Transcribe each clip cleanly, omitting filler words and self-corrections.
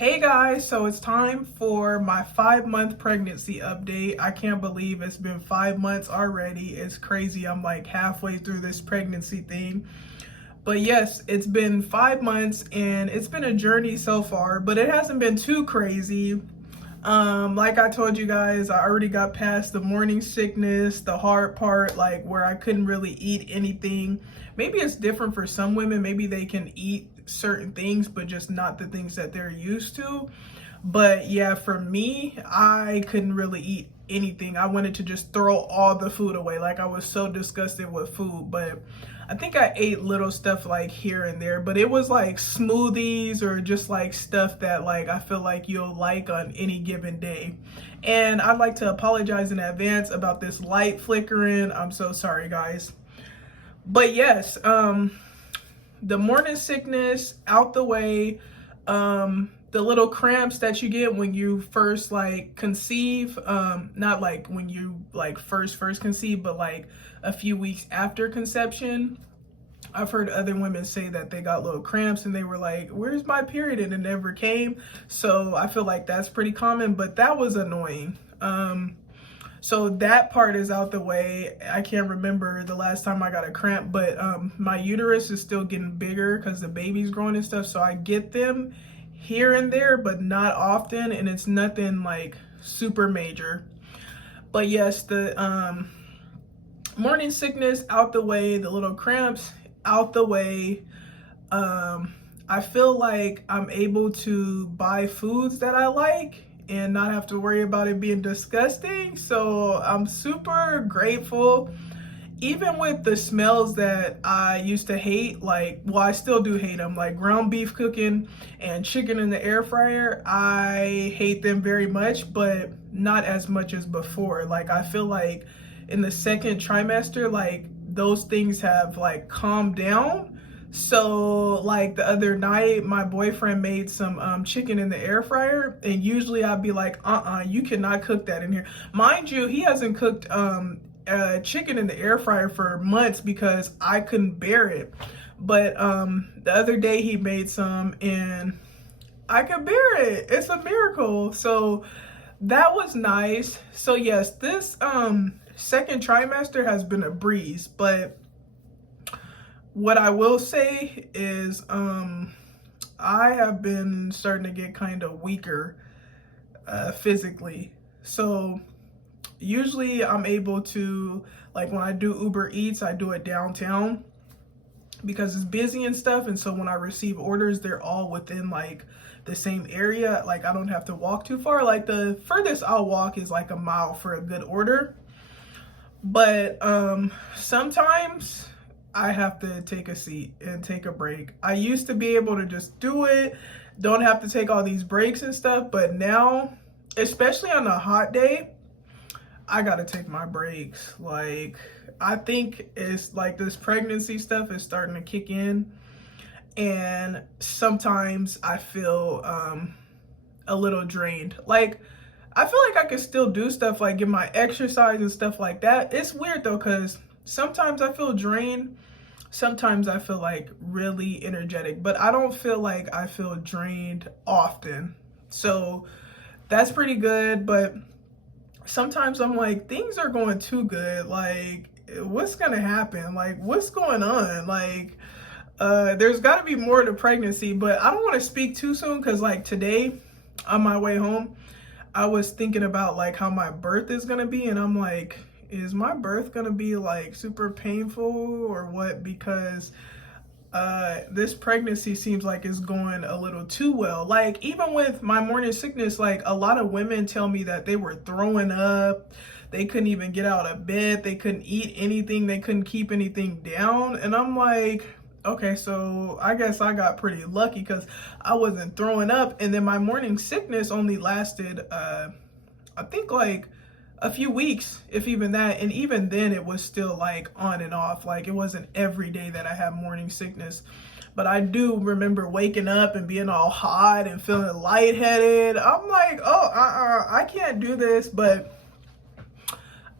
Hey guys, so it's time for my 5 month pregnancy update. I can't believe it's been 5 months already. It's crazy. I'm like halfway through this pregnancy thing. But yes, it's been 5 months and it's been a journey so far, but it hasn't been too crazy. Like I told you guys, I already got past the morning sickness, the hard part, like where I couldn't really eat anything. Maybe it's different for some women. Maybe they can eat certain things, but just not the things that they're used to. But yeah, for me, I couldn't really eat anything. I wanted to just throw all the food away. Like I was so disgusted with food, but I think I ate little stuff like here and there, but it was like smoothies or just like stuff that like I feel like you'll like on any given day. And I'd like to apologize in advance about this light flickering. I'm so sorry, guys. But yes, the morning sickness out the way, the little cramps that you get when you first like conceive, not like when you like first conceive, but like a few weeks after conception. I've heard other women say that they got little cramps and they were like, where's my period? And it never came. So I feel like that's pretty common, but that was annoying. So that part is out the way. I can't remember the last time I got a cramp, but my uterus is still getting bigger because the baby's growing and stuff. So I get them here and there, but not often. And it's nothing like super major. But yes, the morning sickness out the way, the little cramps out the way. I feel like I'm able to buy foods that I like and not have to worry about it being disgusting. So I'm super grateful. Even with the smells that I used to hate, like, well, I still do hate them, like ground beef cooking and chicken in the air fryer, I hate them very much, but not as much as before. Like, I feel like in the second trimester, like, those things have like calmed down. So like the other night, my boyfriend made some chicken in the air fryer, and usually I'd be like, you cannot cook that in here. Mind you, he hasn't cooked chicken in the air fryer for months because I couldn't bear it. But the other day he made some and I could bear it. It's a miracle. So that was nice. So yes, this second trimester has been a breeze, but what I will say is I have been starting to get kind of weaker physically. So usually I'm able to, like when I do Uber Eats, I do it downtown because it's busy and stuff. And so when I receive orders, they're all within like the same area. Like I don't have to walk too far. Like the furthest I'll walk is like a mile for a good order. But sometimes I have to take a seat and take a break. I used to be able to just do it, don't have to take all these breaks and stuff, but now, especially on a hot day, I gotta take my breaks. Like, I think it's like this pregnancy stuff is starting to kick in, and sometimes I feel a little drained. Like, I feel like I can still do stuff like get my exercise and stuff like that. It's weird though, because sometimes I feel drained, sometimes I feel like really energetic, but I don't feel like I feel drained often. So that's pretty good, but sometimes I'm like, things are going too good. Like, what's gonna happen? Like, what's going on? Like, there's gotta be more to pregnancy, but I don't want to speak too soon because like today on my way home, I was thinking about like how my birth is gonna be, and I'm like, is my birth gonna be like super painful or what? Because this pregnancy seems like it's going a little too well. Like even with my morning sickness, like a lot of women tell me that they were throwing up, they couldn't even get out of bed, they couldn't eat anything, they couldn't keep anything down. And I'm like, okay, so I guess I got pretty lucky because I wasn't throwing up. And then my morning sickness only lasted I think like a few weeks, if even that. And even then it was still like on and off. Like it wasn't every day that I had morning sickness. But I do remember waking up and being all hot and feeling lightheaded. I'm like, oh, I can't do this. But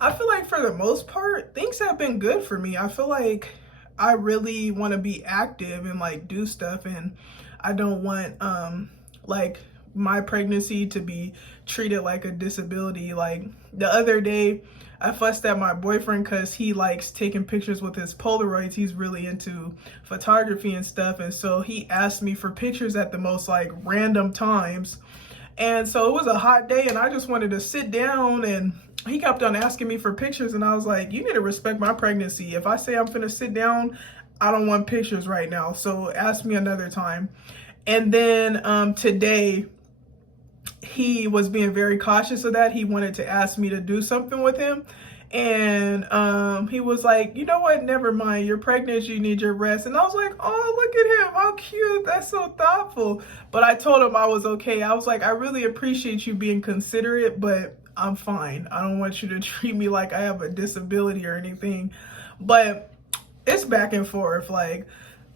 I feel like for the most part, things have been good for me. I feel like I really want to be active and like do stuff, and I don't want like my pregnancy to be treated like a disability. Like the other day, I fussed at my boyfriend because he likes taking pictures with his Polaroids. He's really into photography and stuff. And so he asked me for pictures at the most like random times. And so it was a hot day and I just wanted to sit down, and he kept on asking me for pictures. And I was like, you need to respect my pregnancy. If I say I'm finna sit down, I don't want pictures right now. So ask me another time. And then today, he was being very cautious of that. He wanted to ask me to do something with him. And he was like, you know what, never mind, you're pregnant, you need your rest. And I was like, oh, look at him, how cute, that's so thoughtful. But I told him I was okay. I was like, I really appreciate you being considerate, but I'm fine. I don't want you to treat me like I have a disability or anything. But it's back and forth. Like,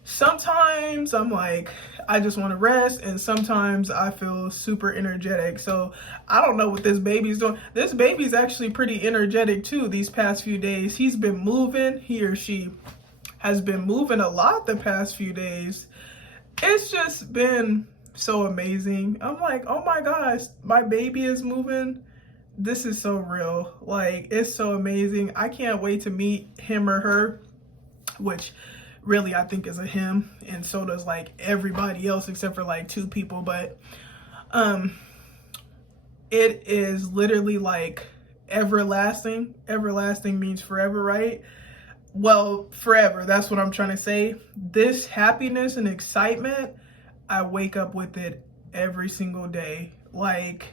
sometimes I'm like, I just want to rest, and sometimes I feel super energetic. So I don't know what this baby's doing. This baby's actually pretty energetic too these past few days. He's been moving. He or she has been moving a lot the past few days. It's just been so amazing. I'm like, oh my gosh, my baby is moving. This is so real. Like, it's so amazing. I can't wait to meet him or her, which really I think is a him, and so does like everybody else except for like 2 people. But it is literally like everlasting. Everlasting means forever, right? Well, forever, that's what I'm trying to say. This happiness and excitement, I wake up with it every single day. Like,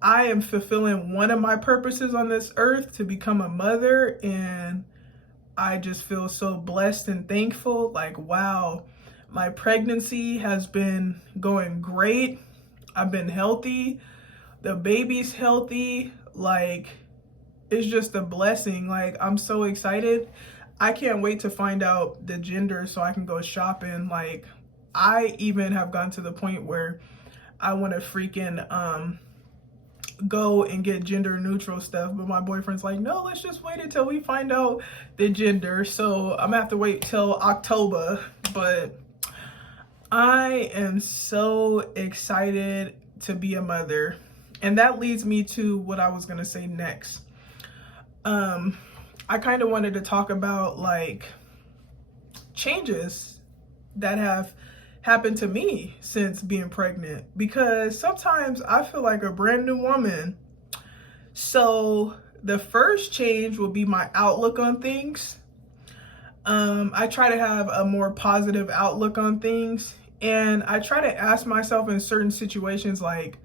I am fulfilling one of my purposes on this earth, to become a mother, and I just feel so blessed and thankful. Like, wow, my pregnancy has been going great. I've been healthy. The baby's healthy. Like, it's just a blessing. Like, I'm so excited. I can't wait to find out the gender so I can go shopping. Like, I even have gotten to the point where I want to freaking go and get gender neutral stuff, but my boyfriend's like, no, let's just wait until we find out the gender. So I'm gonna have to wait till October. But I am so excited to be a mother, and that leads me to what I was gonna say next. I kind of wanted to talk about like changes that have happened to me since being pregnant, because sometimes I feel like a brand new woman. So the first change will be my outlook on things. I try to have a more positive outlook on things, and I try to ask myself in certain situations, like,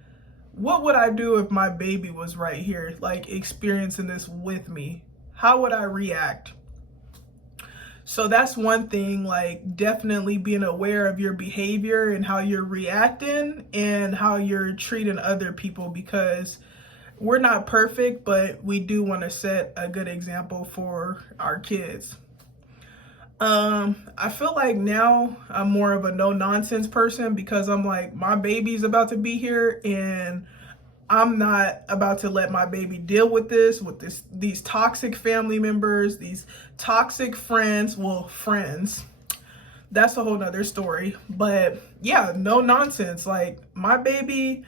what would I do if my baby was right here, like experiencing this with me? How would I react? So that's one thing, like definitely being aware of your behavior and how you're reacting and how you're treating other people, because we're not perfect, but we do want to set a good example for our kids. I feel like now I'm more of a no nonsense person, because I'm like, my baby's about to be here and I'm not about to let my baby deal with these toxic family members, these toxic friends. Well, friends, that's a whole nother story. But yeah, no nonsense. Like, my baby,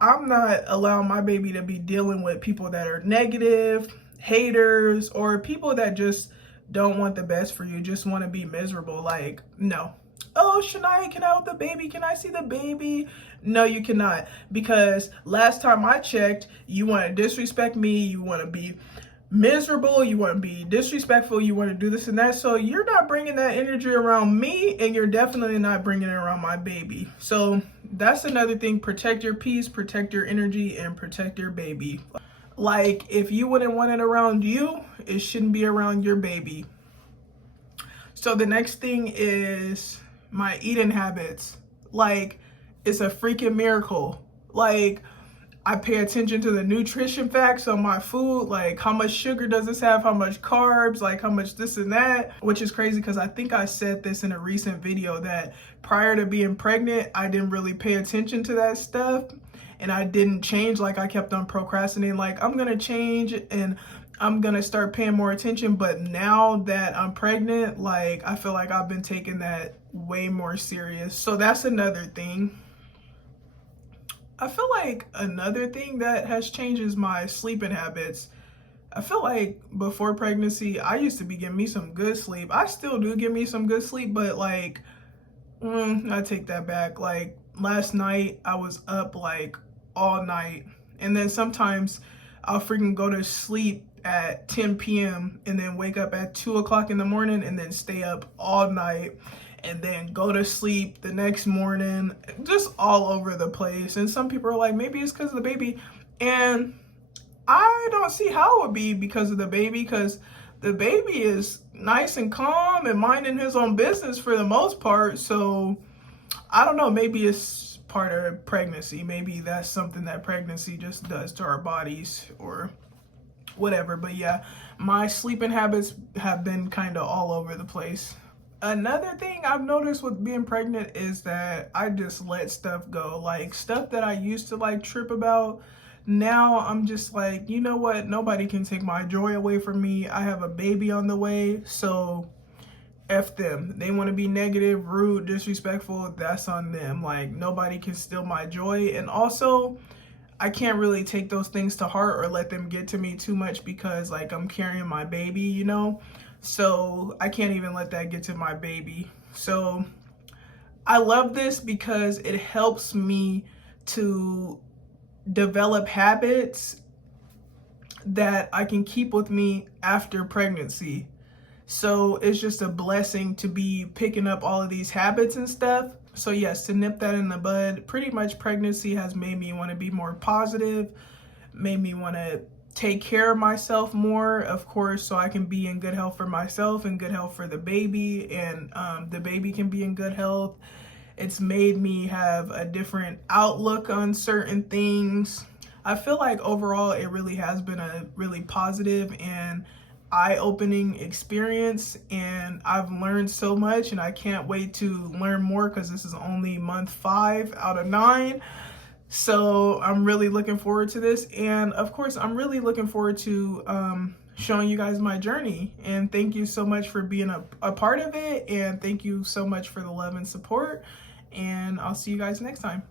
I'm not allowing my baby to be dealing with people that are negative, haters, or people that just don't want the best for you, just want to be miserable. Like, no. Oh, Shania, can I hold the baby? Can I see the baby? No, you cannot. Because last time I checked, you want to disrespect me, you want to be miserable, you want to be disrespectful, you want to do this and that. So you're not bringing that energy around me, and you're definitely not bringing it around my baby. So that's another thing. Protect your peace, protect your energy, and protect your baby. Like, if you wouldn't want it around you, it shouldn't be around your baby. So the next thing is my eating habits. Like, it's a freaking miracle. Like, I pay attention to the nutrition facts on my food, like how much sugar does this have, how much carbs, like how much this and that, which is crazy because I think I said this in a recent video that prior to being pregnant, I didn't really pay attention to that stuff, and I didn't change. Like, I kept on procrastinating, like, I'm gonna change and I'm gonna start paying more attention. But now that I'm pregnant, like, I feel like I've been taking that way more serious. So that's another thing. I feel like another thing that has changed is my sleeping habits. I feel like before pregnancy, I used to be getting me some good sleep. I still do get me some good sleep, but like, I take that back. Like last night, I was up like all night. And then sometimes I'll freaking go to sleep at 10 p.m. and then wake up at 2 o'clock in the morning and then stay up all night and then go to sleep the next morning, just all over the place. And some people are like, maybe it's because of the baby. And I don't see how it would be because of the baby, because the baby is nice and calm and minding his own business for the most part. So I don't know, maybe it's part of pregnancy. Maybe that's something that pregnancy just does to our bodies or whatever. But yeah, my sleeping habits have been kind of all over the place. Another thing I've noticed with being pregnant is that I just let stuff go. Like stuff that I used to like trip about, now I'm just like, you know what? Nobody can take my joy away from me. I have a baby on the way, so F them. They want to be negative, rude, disrespectful, that's on them. Like nobody can steal my joy. And also, I can't really take those things to heart or let them get to me too much because like I'm carrying my baby, you know? So I can't even let that get to my baby. So I love this because it helps me to develop habits that I can keep with me after pregnancy. So it's just a blessing to be picking up all of these habits and stuff. So yes, to nip that in the bud, pretty much pregnancy has made me want to be more positive, made me want to take care of myself more, of course, so I can be in good health for myself and good health for the baby, and the baby can be in good health. It's made me have a different outlook on certain things. I feel like overall it really has been a really positive and eye-opening experience, and I've learned so much and I can't wait to learn more because this is only month 5 out of 9. So I'm really looking forward to this, and of course I'm really looking forward to showing you guys my journey. And thank you so much for being a part of it, and thank you so much for the love and support, and I'll see you guys next time.